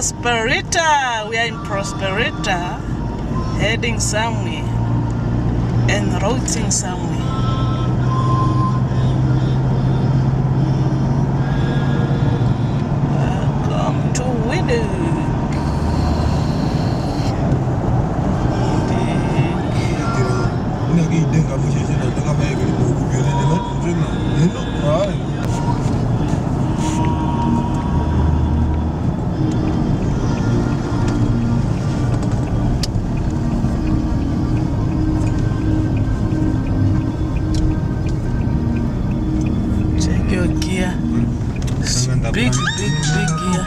Prosperita, we are in Prosperita, heading somewhere and routing somewhere. Welcome to Widow. Big gear.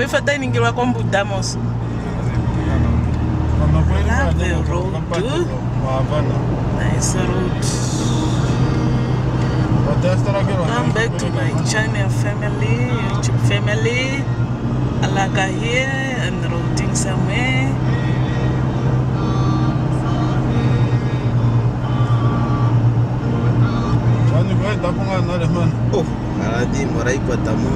If I didn't get a combo damos, love the road, nice road. Come back to my channel family, YouTube family. ALLAKA here and routing somewhere. Oh, aladi morai patamu.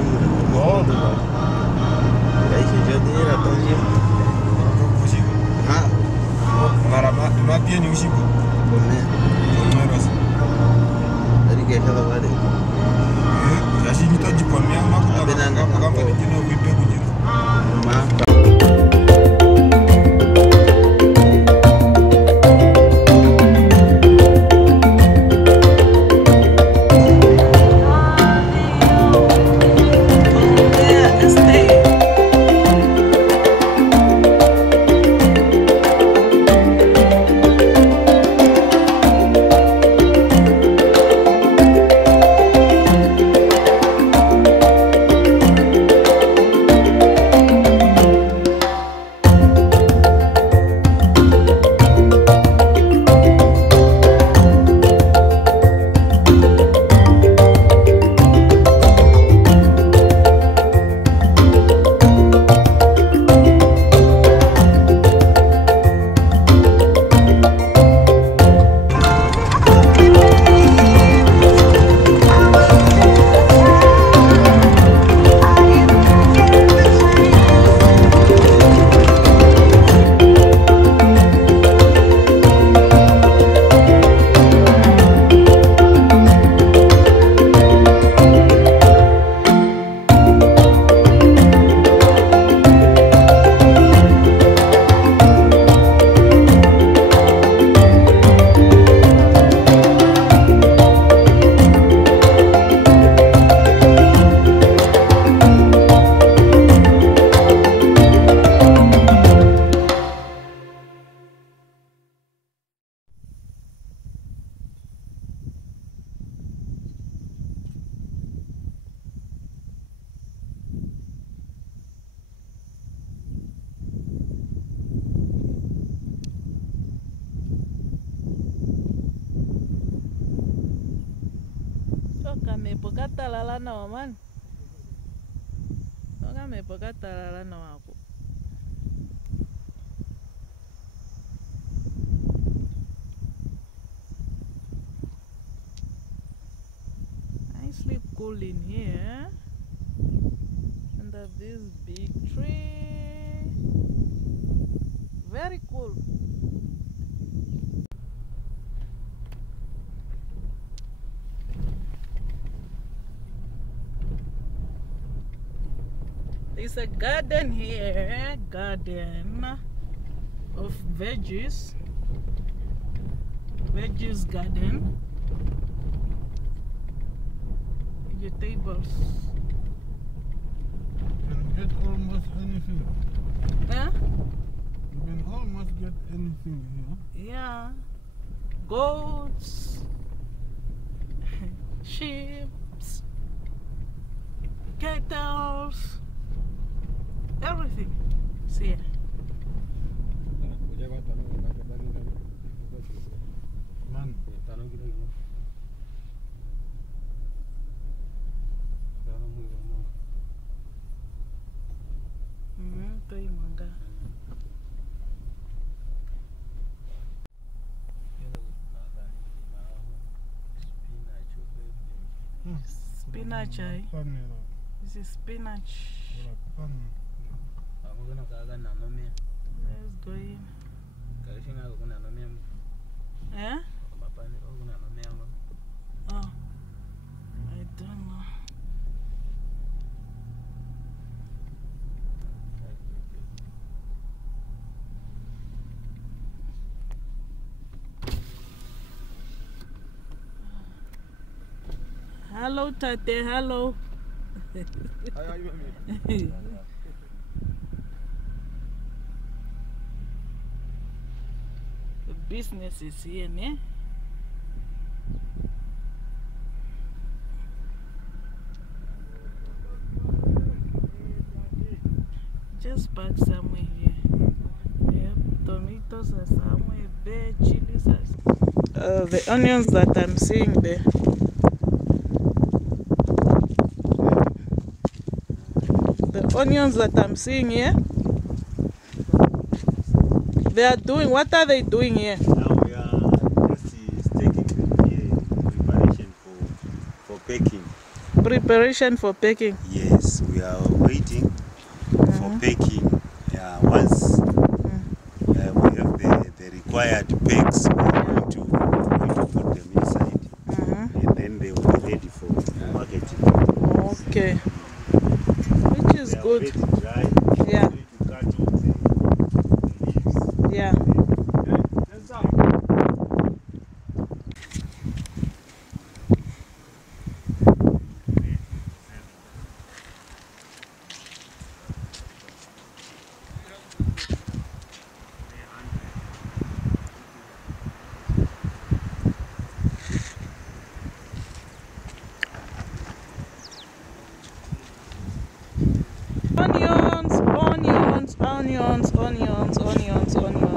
me pokatalala nawa man. Toka me pokatalala nawa ko. I sleep cool in here under this big tree. Very cool. There's a garden here, garden of veggies garden, vegetables. You can get almost anything. Yeah? You can almost get anything here. Yeah. Goats, sheep, cattle, everything. See. Man. Toi manga. Spinach, eh? This is spinach. Let's go in. Yeah? Oh, I don't know. Hello, Tate. Hello. The business is here, ne? Just park somewhere here. Yep, tomatoes are somewhere there, chilies are. The onions that I'm seeing there. The onions that I'm seeing here, they are doing, what are they doing here? Now we are just taking preparation for packing. Preparation for packing. Yes, we are waiting for packing. Once we have the required packs, we are going to put them inside, and then they will be ready for marketing. Okay. Which is good. Dry, Yeah. ready to cut off the leaves. Yeah.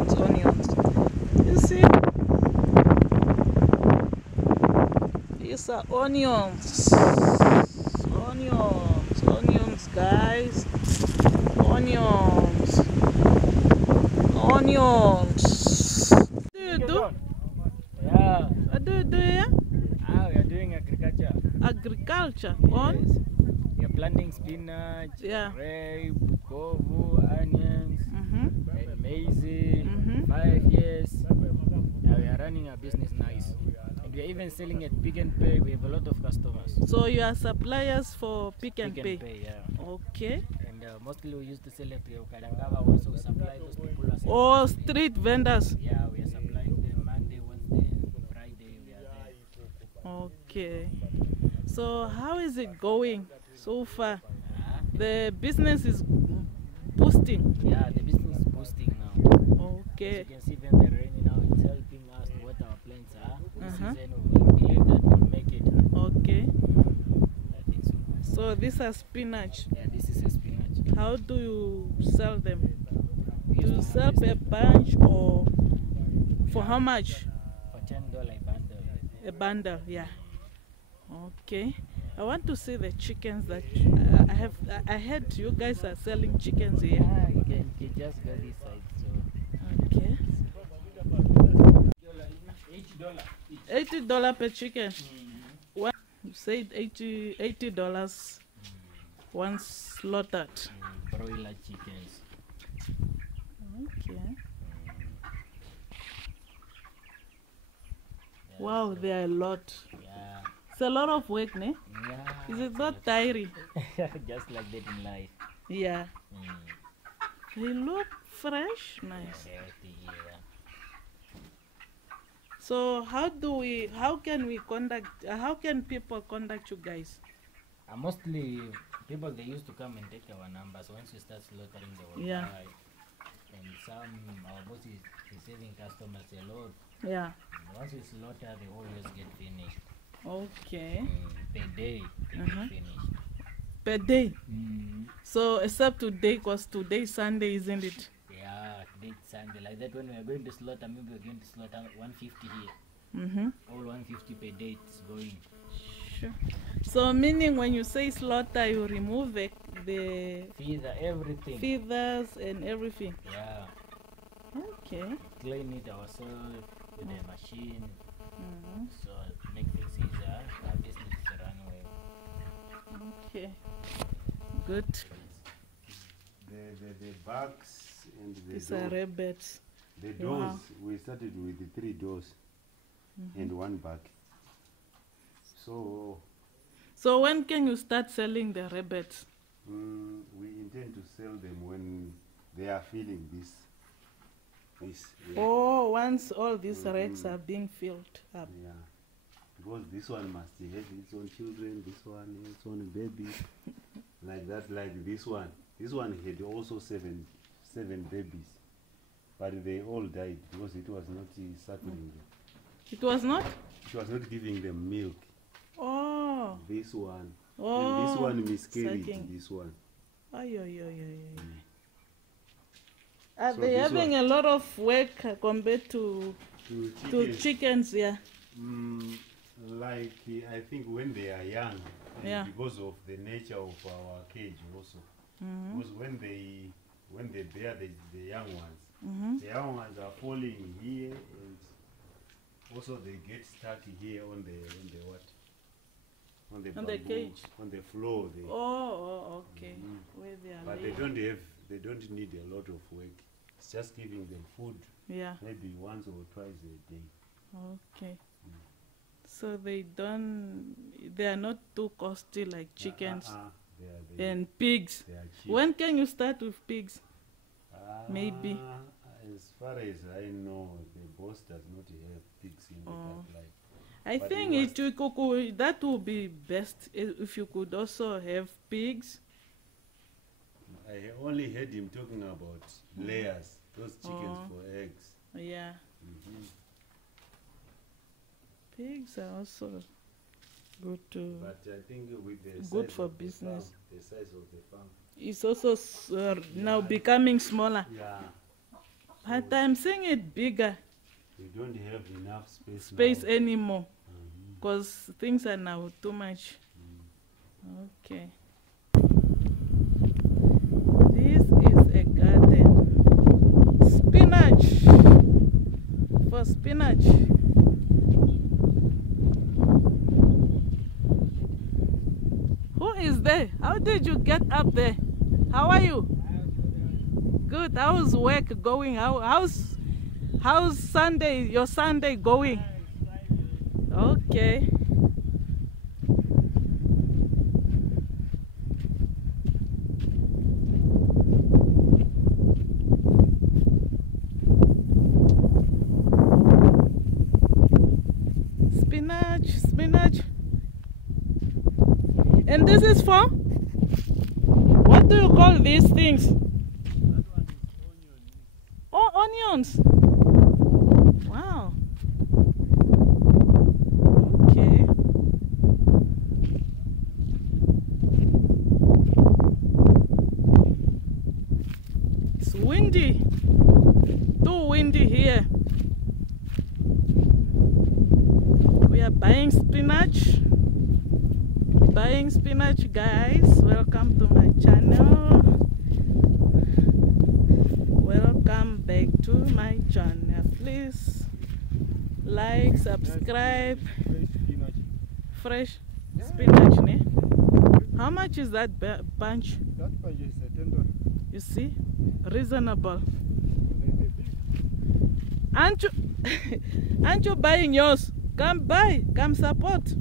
Onions. You see? These are onions. Onions, guys. Onions. What do you do? Yeah. What do you do here? We are doing agriculture. Agriculture. Yes. On? We are planting spinach, Yeah. grape, kovu, onions, and maize. 5 years. We are running a business nice. And we are even selling at Pick and Pay. We have a lot of customers. So you are suppliers for Pick and Pay? Yeah. Okay. And mostly we used to sell at Kalangava also. We supply those people. Oh, street vendors. Yeah, we are supplying them Monday, Wednesday, Friday. We are there. Okay. So how is it going so far? The business is boosting. Yeah, the business is boosting now. Okay. As you can see, when the rain now, it's helping us to what our plants are. This season, we believe that we'll make it. Okay. I think so. So these are spinach. Yeah, this is a spinach. How do you sell them? We Do used you to sell per harvest bunch or for how much? for $10 a bundle. A bundle, yeah. Okay. I want to see the chickens that I heard you guys are selling chickens here. Yeah, you can just go this side. So Okay. $80 per chicken. One, you said $80 once slaughtered. broiler chickens. Okay. Wow, there are a lot. Yeah. It's a lot of work, ne? Yeah. Is it not tiring? Just like that in life. Yeah. They look fresh, nice. Healthy, yeah. So how can people contact you guys? Mostly people, they used to come and take our numbers. Once we start slaughtering, they will Yeah. buy. And our boss is receiving customers a lot. Yeah. And once we slaughter, they always get finished. Okay. Per day, they get finished. Per day. So except today, because today is Sunday, isn't it? Yeah, today it's Sunday. Like that, when we are going to slaughter, maybe we're going to slaughter 150 here. All 150 per day it's going. Sure. So meaning when you say slaughter, you remove the Feather, everything. feathers and everything. Yeah. Okay. Clean it ourselves with a machine. So make things easier. Our business is run well. Okay. Good. The backs and the These are doors. rabbits. The Wow. doors, we started with the 3 doors and 1 back. So when can you start selling the rabbits? we intend to sell them when they are filling this. Yeah. Oh, once all these racks are being filled up. Yeah. Because this one must have its own children, this one its own baby. Like that, like this one. This one had also seven babies. But they all died because it was not suckling them. It was not? It was not giving them milk. Oh. This one. Oh. And this one miscarried Sucking. this one. Ay. Are So they this having one- a lot of work compared to To chickens? Yeah. Like I think when they are young, and Yeah. because of the nature of our cage also. Because when they bear the young ones, the young ones are falling here, and also they get stuck here on the what? On the On the bamboo, cage. on the floor. They, Oh, okay. Where they are but laying. they don't need a lot of work. It's just giving them food Yeah. maybe once or twice a day. Okay. So they are not too costly like chickens They and pigs. are cheap. When can you start with pigs? Maybe. As far as I know, the boss does not have pigs in the pipeline. I But think that would be best if you could also have pigs. I only heard him talking about layers, those chickens for eggs. Yeah. Pigs are also good to. But I think with the Good size for of the business. farm, the size of the farm. It's also now becoming smaller. Yeah, But I'm seeing it bigger we don't have enough space now. anymore because things are now too much. Okay. This is a garden. Spinach. For spinach. Who is there? How did you get up there? How are you? Good. How's work going? How's Sunday? Your Sunday going? Okay. Spinach. And this is for? What do you call these things? Oh, onions. Wow. Okay. It's windy. Too windy here. We are buying spinach. buying spinach, guys. Welcome to my channel. Welcome back to my channel. Please like, subscribe. Fresh spinach, ne? How much is that bunch? That bunch is $10. You see, reasonable. Aren't you buying yours? Come buy, come support.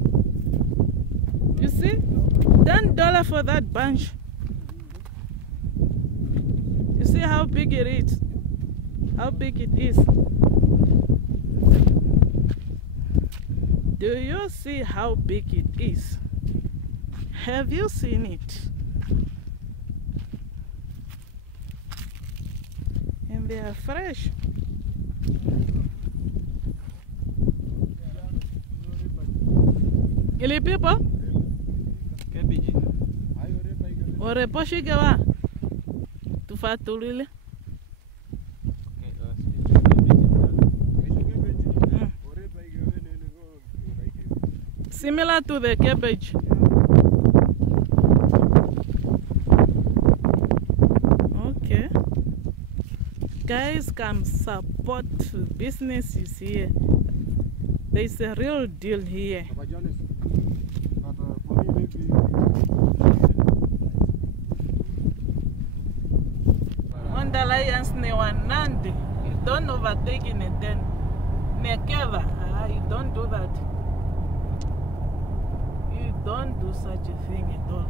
You see, $10 for that bunch. You see how big it is? How big it is? Do you see how big it is? Have you seen it? And they are fresh. Ili people? Cabbage. Ore poshike wa? Tufatulile. Similar to the cabbage. Okay. Guys, come support businesses here. There's a real deal here. On the Alliance ne wanandi. You don't overtake in it then. Never. You don't do that. You don't do such a thing at all.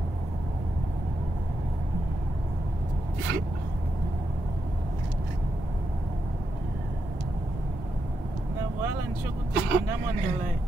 Now while I'm taking I'm on the line.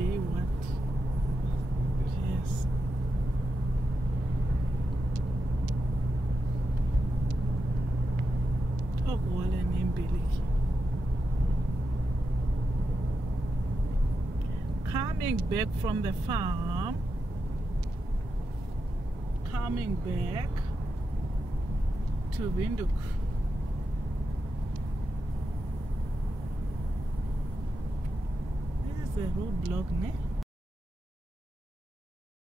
What? Yes. Oh, what an umbilical. Coming back from the farm. Coming back to Windhoek. This is a roadblock, ne?